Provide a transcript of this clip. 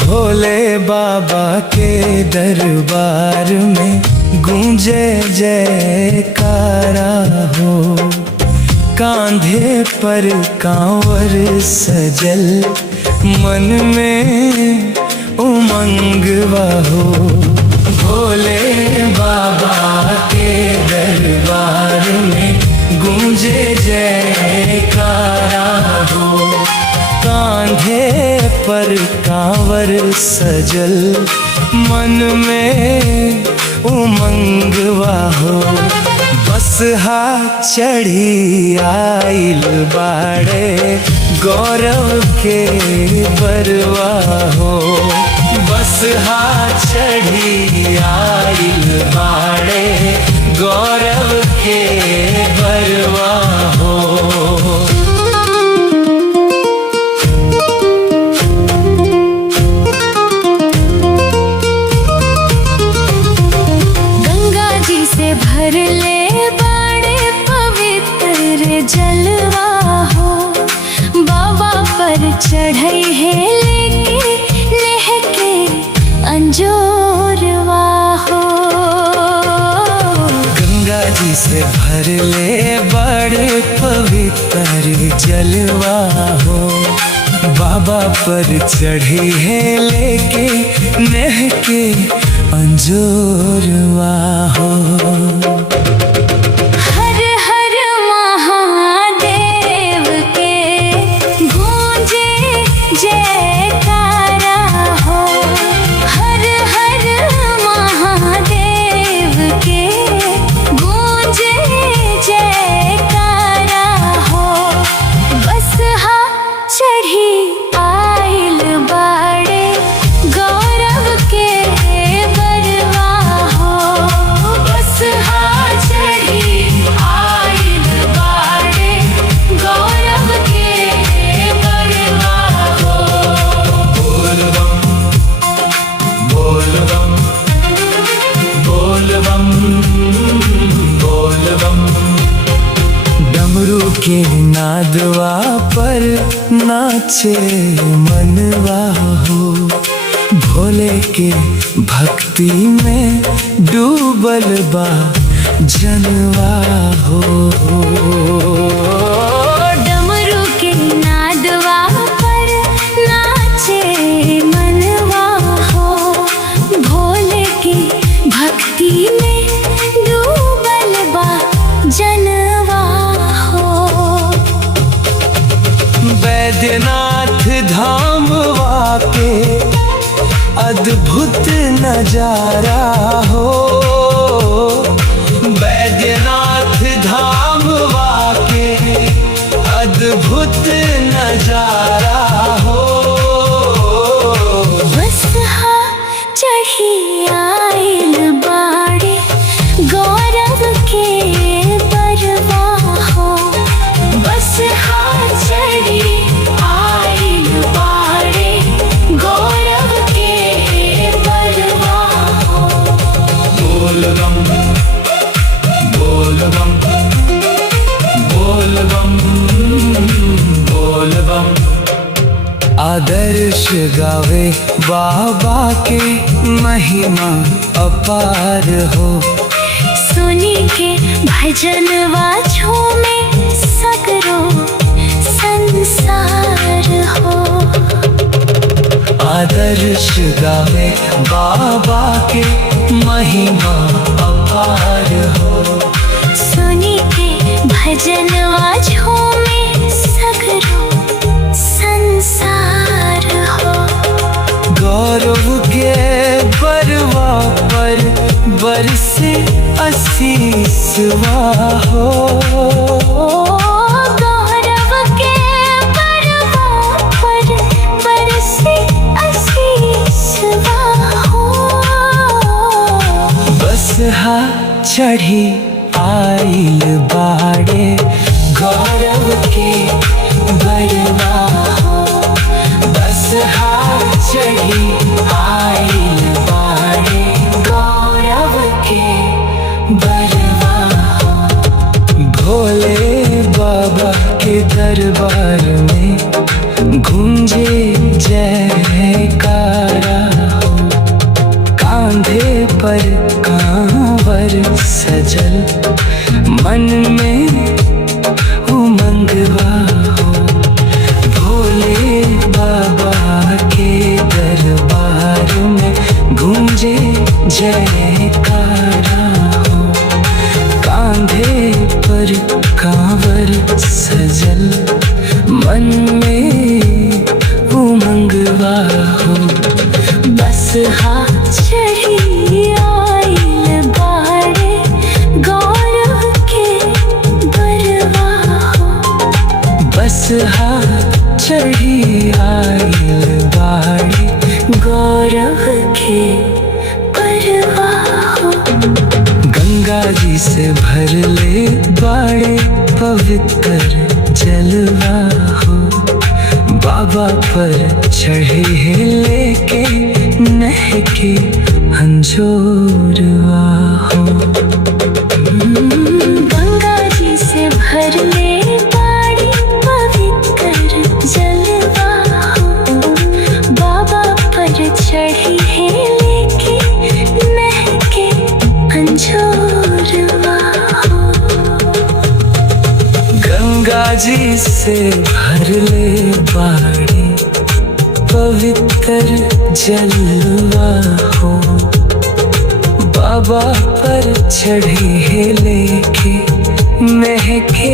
भोले बाबा के दरबार में गूंजे जयकारा हो। कांधे पर कांवर सजल, मन में उमंगवा हो। भोले बाबा के दरबार में गूंजे जयकारा हो। कांधे पर कांवर सजल, मन में उमंगवा हो। बसहा चढ़ी आइल बाड़े, गौरव के बरवा हो। बसहा चढ़ी आइल बाड़े, गौरव के बरवा हो। भर ले बाड़े पवित्र जलवा हो। बाबा पर चढ़ई है लेके लहके अंजोरवा हो। गंगा जी से भर ले बड़े पवित्र जलवा हो। बाबा पर चढ़ी है लेके लहके अंजोरवा हो। हर हर महादेव के गूंजे जयकारा हो। हर हर महादेव के गूंजे जयकारा हो। बसहा चढ़ी आइल बाड़े, गौरव के डमरू के नादवा पर नाचे मनवा हो। भोले के भक्ति में डूबल बा जनवा हो। डमरू के नादवा पर नाचे मनवा हो। भोले की भक्ति में डूबल बा जनवा हो। बैद्यनाथ धाम वाके अद्भुत नजारा हो। बैद्यनाथ धाम वाके अद्भुत नजारा हो। बसहा चढ़ी आइल बाड़े, गौरव के बरवा हो। बसहा चढ़ी आइल बाड़े, गौरव के बरवा हो। बोल बम बोल बम बोल बम बोल बम। आदर्श गावे बाबा के महिमा अपार हो। सुनी के भजनवा झूमे सगरो संसार हो। आदर्श गावे बाबा के महिमा अपार हो। सुनी के भजनवा झूमे सगरो संसार हो। गौरव के बरवा पर बरसे आशीषवा हो। गौरव के बरवा पर बरसे आशीषवा हो। बसहा चढ़ी आइल बाड़े, गौरव के बरवा हो। बसहा चढ़ी आइल बाड़े, गौरव के बरवा हो। भोले बाबा के दर दरबार में गूंजे जयकारा हो। कांधे पर कांवर सजल, मन में उमंगवा हो। भोले बाबा के दरबार में गूंजे जयकारा हो। कांधे पर कांवर सजल, मन में उमंगवा हो। बस हाथ चढ़ी आइल बाड़े, गौरव के बरवा हो। बस हाथ चढ़ी आइल बाड़े, गौरव के बरवा हो। गंगा जी से भर ले बाड़े पवित्र जलवा हो। बाबा पर चढ़े हैं लेके नहके अंजोरवा हो। गंगा जी से भर ले बाड़े पवित्र जलवा हो। बाबा पर चढ़े हैं लेके नहके अंजोरवा हो। गंगा जी से भर ले बाड़े पवित्र जलवा हो। बाबा पर चढ़े हैं लेके महके